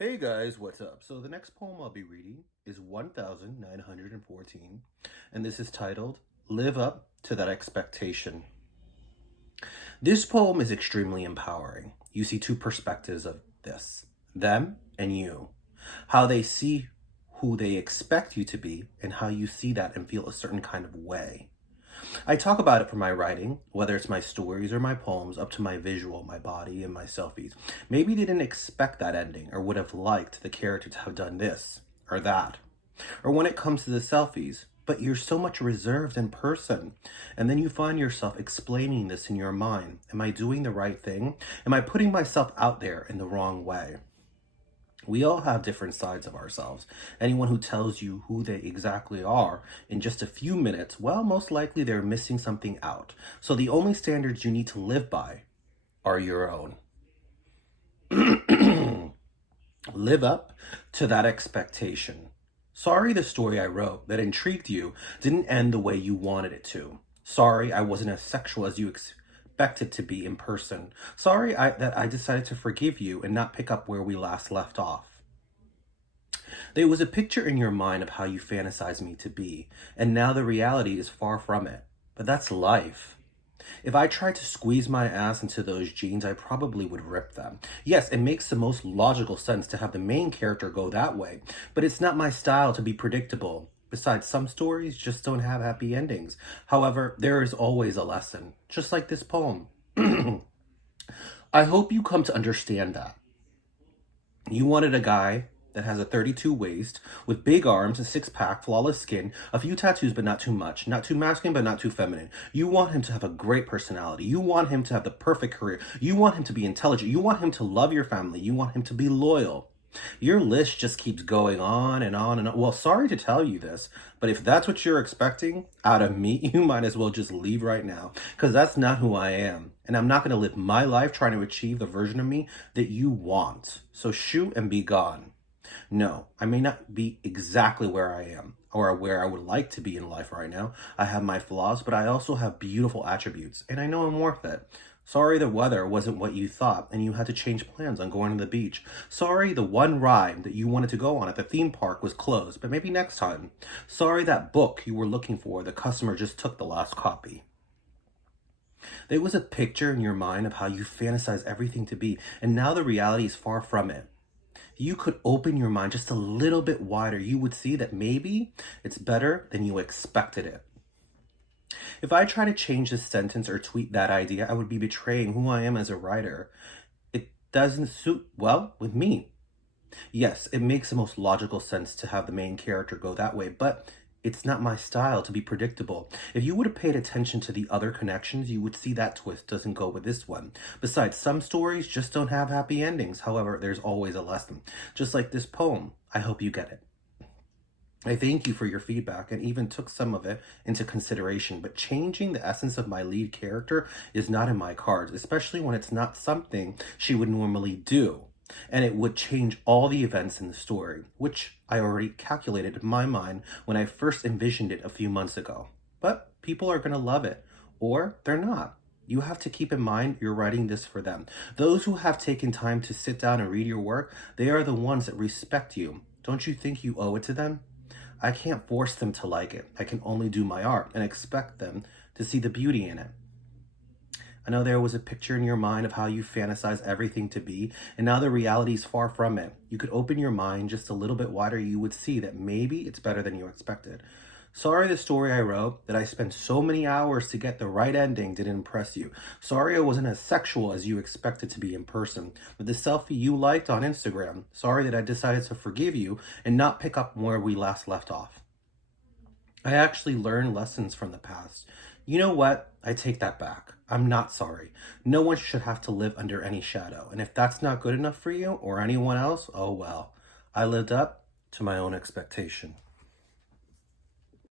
Hey guys, what's up? So the next poem I'll be reading is 1914, and this is titled Live Up to That Expectation. This poem is extremely empowering. You see two perspectives of this, them and you. How they see who they expect you to be, and how you see that and feel a certain kind of way. I talk about it for my writing, whether it's my stories or my poems, up to my visual, my body, and my selfies. Maybe they didn't expect that ending or would have liked the character to have done this or that. Or when it comes to the selfies, but you're so much reserved in person. And then you find yourself explaining this in your mind. Am I doing the right thing? Am I putting myself out there in the wrong way? We all have different sides of ourselves. Anyone who tells you who they exactly are in just a few minutes, well, most likely they're missing something out. So the only standards you need to live by are your own. Live up to that expectation. Sorry the story I wrote that intrigued you didn't end the way you wanted it to. Sorry I wasn't as sexual as you expected to be in person. Sorry that I decided to forgive you and not pick up where we last left off. There was a picture in your mind of how you fantasize me to be, and now the reality is far from it. But that's life. If I tried to squeeze my ass into those jeans, I probably would rip them. Yes, it makes the most logical sense to have the main character go that way, but it's not my style to be predictable. Besides, some stories just don't have happy endings. However, there is always a lesson, just like this poem. I hope you come to understand that. You wanted a guy that has a 32 waist, with big arms, a six-pack, flawless skin, a few tattoos but not too much, not too masculine but not too feminine. You want him to have a great personality. You want him to have the perfect career. You want him to be intelligent. You want him to love your family. You want him to be loyal. Your list just keeps going on and on and on. Well, sorry to tell you this, but if that's what you're expecting out of me, you might as well just leave right now, because that's not who I am. And I'm not going to live my life trying to achieve the version of me that you want. So shoot and be gone. No, I may not be exactly where I am or where I would like to be in life right now. I have my flaws, but I also have beautiful attributes, and I know I'm worth it. Sorry the weather wasn't what you thought and you had to change plans on going to the beach. Sorry the one ride that you wanted to go on at the theme park was closed, but maybe next time. Sorry that book you were looking for, the customer just took the last copy. There was a picture in your mind of how you fantasize everything to be, and now the reality is far from it. You could open your mind just a little bit wider, you would see that maybe it's better than you expected it. If I try to change this sentence or tweet that idea, I would be betraying who I am as a writer. It doesn't suit well with me. Yes, it makes the most logical sense to have the main character go that way, but it's not my style to be predictable. If you would have paid attention to the other connections, you would see that twist doesn't go with this one. Besides, some stories just don't have happy endings. However, there's always a lesson. Just like this poem, I hope you get it. I thank you for your feedback and even took some of it into consideration, but changing the essence of my lead character is not in my cards, especially when it's not something she would normally do. And it would change all the events in the story, which I already calculated in my mind when I first envisioned it a few months ago. But people are going to love it, or they're not. You have to keep in mind you're writing this for them. Those who have taken time to sit down and read your work, they are the ones that respect you. Don't you think you owe it to them? I can't force them to like it. I can only do my art and expect them to see the beauty in it. I know there was a picture in your mind of how you fantasize everything to be, and now the reality is far from it. You could open your mind just a little bit wider, you would see that maybe it's better than you expected. Sorry the story I wrote, that I spent so many hours to get the right ending, didn't impress you. Sorry I wasn't as sexual as you expected to be in person. But the selfie you liked on Instagram, sorry that I decided to forgive you and not pick up where we last left off. I actually learned lessons from the past. You know what? I take that back. I'm not sorry. No one should have to live under any shadow. And if that's not good enough for you or anyone else, oh well. I lived up to my own expectation.